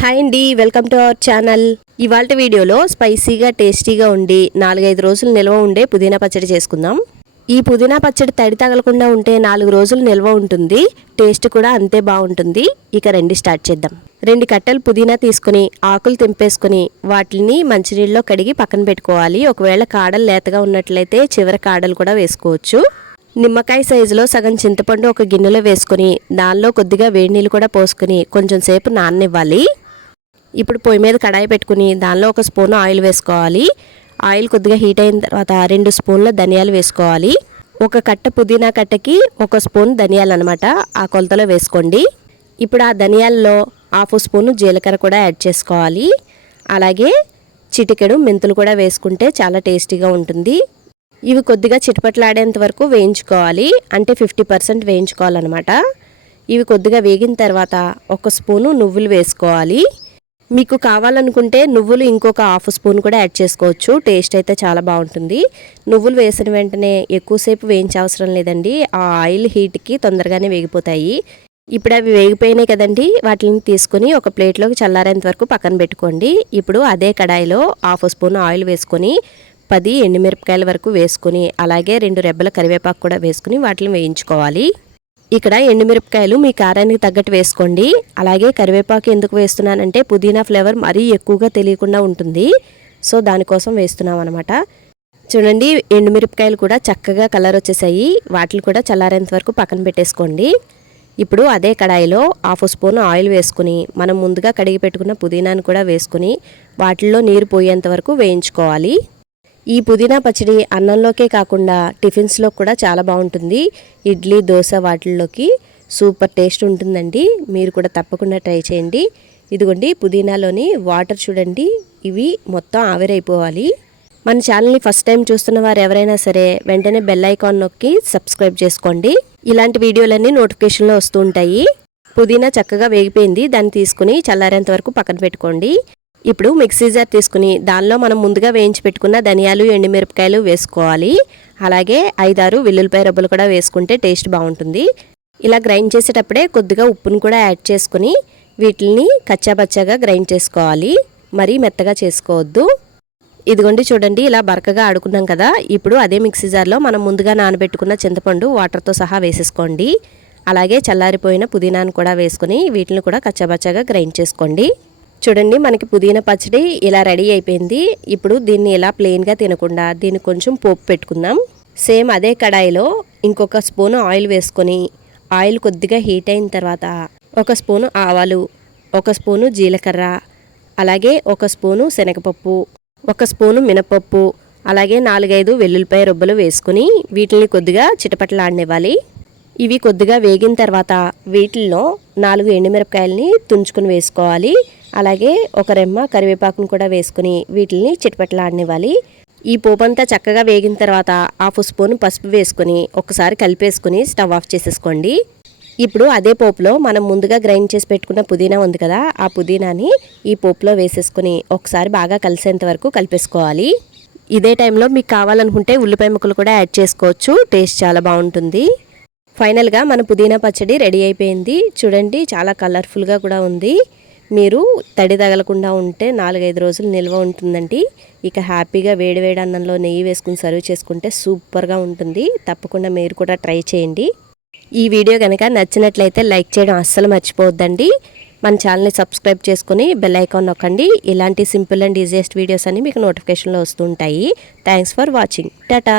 Hi అండి welcome to our channel. ఇవాళ వీడియోలో స్పైసీగా టేస్టీగా ఉండి నాలుగైదు రోజులు నిల్వ ఉండే పుదీనా పచ్చడి చేసుకుందాం. ఈ పుదీనా పచ్చడి తడి తగలకుండా ఉంటే నాలుగు రోజులు నిల్వ ఉంటుంది. టేస్ట్ కూడా అంతే బాగుంటుంది. ఇక రండి స్టార్ట్ చేద్దాం. రెండు కట్టెలు పుదీనా తీసుకుని ఆకులు తెంపేసుకుని వాటిని మంచినీళ్ళలో కడిగి పక్కన పెట్టుకోవాలి. ఒకవేళ కాడలు లేతగా ఉన్నట్లయితే చివరి కాడలు కూడా వేసుకోవచ్చు. నిమ్మకాయ సైజులో సగం చింతపండు ఒక గిన్నెలో వేసుకుని దానిలో కొద్దిగా వేడి నీళ్ళు కూడా పోసుకుని కొంచెం సేపు నాననివ్వాలి. ఇప్పుడు పొయ్యి మీద కడాయి పెట్టుకుని దానిలో ఒక స్పూన్ ఆయిల్ వేసుకోవాలి. ఆయిల్ కొద్దిగా హీట్ అయిన తర్వాత రెండు స్పూన్ల ధనియాలు వేసుకోవాలి. ఒక కట్ట పుదీనా కట్టకి ఒక స్పూన్ ధనియాలు అనమాట ఆ కొలతలో వేసుకోండి. ఇప్పుడు ఆ ధనియాల్లో హాఫ్ స్పూన్ జీలకర్ర కూడా యాడ్ చేసుకోవాలి. అలాగే చిటికెడు మెంతులు కూడా వేసుకుంటే చాలా టేస్టీగా ఉంటుంది. ఇవి కొద్దిగా చిటపట్లాడేంత వరకు వేయించుకోవాలి. అంటే ఫిఫ్టీ పర్సెంట్ వేయించుకోవాలన్నమాట. ఇవి కొద్దిగా వేగిన తర్వాత ఒక స్పూను నువ్వులు వేసుకోవాలి. మీకు కావాలనుకుంటే నువ్వులు ఇంకొక హాఫ్ స్పూన్ కూడా యాడ్ చేసుకోవచ్చు. టేస్ట్ అయితే చాలా బాగుంటుంది. నువ్వులు వేసిన వెంటనే ఎక్కువసేపు వేయించవసరం లేదండి. ఆ ఆయిల్ హీట్కి తొందరగానే వేగిపోతాయి. ఇప్పుడు అవి వేగిపోయినాయి కదండి. వాటిని తీసుకొని ఒక ప్లేట్లోకి చల్లారేంత వరకు పక్కన పెట్టుకోండి. ఇప్పుడు అదే కడాయిలో హాఫ్ స్పూన్ ఆయిల్ వేసుకొని పది ఎండుమిరపకాయల వరకు వేసుకుని అలాగే రెండు రెబ్బల కరివేపాకు కూడా వేసుకుని వాటిని వేయించుకోవాలి. ఇక్కడ ఎండుమిరపకాయలు మీ కారానికి తగ్గట్టు వేసుకోండి. అలాగే కరివేపాకు ఎందుకు వేస్తున్నానంటే పుదీనా ఫ్లేవర్ మరీ ఎక్కువగా తెలియకుండా ఉంటుంది. సో దానికోసం వేస్తున్నాం అనమాట చూడండి ఎండుమిరపకాయలు కూడా చక్కగా కలర్ వచ్చేసాయి. వాటిని కూడా చల్లారేంత వరకు పక్కన పెట్టేసుకోండి. ఇప్పుడు అదే కడాయిలో హాఫ్ స్పూన్ ఆయిల్ వేసుకుని మనం ముందుగా కడిగి పెట్టుకున్న పుదీనాను కూడా వేసుకుని వాటిల్లో నీరు పోయేంత వరకు వేయించుకోవాలి. ఈ పుదీనా పచ్చడి అన్నంలోకే కాకుండా టిఫిన్స్లో కూడా చాలా బాగుంటుంది. ఇడ్లీ దోశ వాటిల్లోకి సూపర్ టేస్ట్ ఉంటుందండి. మీరు కూడా తప్పకుండా ట్రై చేయండి. ఇదిగోండి పుదీనాలోని వాటర్ చూడండి. ఇవి మొత్తం ఆవిరైపోవాలి. మన ఛానల్ని ఫస్ట్ టైం చూస్తున్న వారు ఎవరైనా సరే వెంటనే బెల్ ఐకాన్ నొక్కి సబ్స్క్రైబ్ చేసుకోండి. ఇలాంటి వీడియోలన్నీ నోటిఫికేషన్లో వస్తూ ఉంటాయి. పుదీనా చక్కగా వేగిపోయింది. దాన్ని తీసుకుని చల్లారేంత వరకు పక్కన పెట్టుకోండి. ఇప్పుడు మిక్సీ జార్ తీసుకుని దానిలో మనం ముందుగా వేయించి పెట్టుకున్న ధనియాలు ఎండుమిరపకాయలు వేసుకోవాలి. అలాగే ఐదారు వెల్లుల్లిపాయ రబ్బలు కూడా వేసుకుంటే టేస్ట్ బాగుంటుంది. ఇలా గ్రైండ్ చేసేటప్పుడే కొద్దిగా ఉప్పును కూడా యాడ్ చేసుకుని వీటిని కచ్చాబచ్చాగా గ్రైండ్ చేసుకోవాలి. మరీ మెత్తగా చేసుకోవద్దు. ఇదిగోండి చూడండి ఇలా బరకగా ఆడుకున్నాం కదా. ఇప్పుడు అదే మిక్సీ జార్లో మనం ముందుగా నానబెట్టుకున్న చింతపండు వాటర్తో సహా వేసేసుకోండి. అలాగే చల్లారిపోయిన పుదీనాను కూడా వేసుకుని వీటిని కూడా కచ్చాబచ్చాగా గ్రైండ్ చేసుకోండి. చూడండి మనకి పుదీనా పచ్చడి ఇలా రెడీ అయిపోయింది. ఇప్పుడు దీన్ని ఇలా ప్లెయిన్గా తినకుండా దీన్ని కొంచెం పోపు పెట్టుకుందాం. సేమ్ అదే కడాయిలో ఇంకొక స్పూన్ ఆయిల్ వేసుకొని ఆయిల్ కొద్దిగా హీట్ అయిన తర్వాత ఒక స్పూను ఆవాలు ఒక స్పూను జీలకర్ర అలాగే ఒక స్పూను శనగపప్పు ఒక స్పూను మినపప్పు అలాగే నాలుగైదు వెల్లుల్లిపాయ రొబ్బలు వేసుకుని వీటిని కొద్దిగా చిటపటలాడనివ్వాలి. ఇవి కొద్దిగా వేగిన తర్వాత వీటిల్లో నాలుగు ఎండుమిరపకాయలని తుంచుకుని వేసుకోవాలి. అలాగే ఒక రెమ్మ కరివేపాకును కూడా వేసుకుని వీటిని చిటపటలాడనివ్వాలి ఈ పోపంతా చక్కగా వేగిన తర్వాత హాఫ్ స్పూన్ పసుపు వేసుకొని ఒకసారి కలిపేసుకుని స్టవ్ ఆఫ్ చేసేసుకోండి. ఇప్పుడు అదే పోపులో మనం ముందుగా గ్రైండ్ చేసి పెట్టుకున్న పుదీనా ఉంది కదా ఆ పుదీనాని ఈ పోపులో వేసేసుకుని ఒకసారి బాగా కలిసేంత వరకు కలిపేసుకోవాలి. ఇదే టైంలో మీకు కావాలనుకుంటే ఉల్లిపాయ ముక్కలు కూడా యాడ్ చేసుకోవచ్చు. టేస్ట్ చాలా బాగుంటుంది. ఫైనల్గా మన పుదీనా పచ్చడి రెడీ అయిపోయింది. చూడండి చాలా కలర్ఫుల్గా కూడా ఉంది. మీరు తడి తగలకుండా ఉంటే నాలుగైదు రోజులు నిల్వ ఉంటుందండి. ఇక హ్యాపీగా వేడివేడి అన్నంలో నెయ్యి వేసుకుని సర్వ్ చేసుకుంటే సూపర్గా ఉంటుంది. తప్పకుండా మీరు కూడా ట్రై చేయండి. ఈ వీడియో కనుక నచ్చినట్లయితే లైక్ చేయడం అస్సలు మర్చిపోవద్దండి. మన ఛానల్ని సబ్స్క్రైబ్ చేసుకుని బెల్ ఐకాన్ నొక్కండి. ఇలాంటి సింపుల్ అండ్ ఈజియెస్ట్ వీడియోస్ అన్ని మీకు నోటిఫికేషన్లో వస్తుంటాయి థ్యాంక్స్ ఫర్ వాచింగ్. టాటా!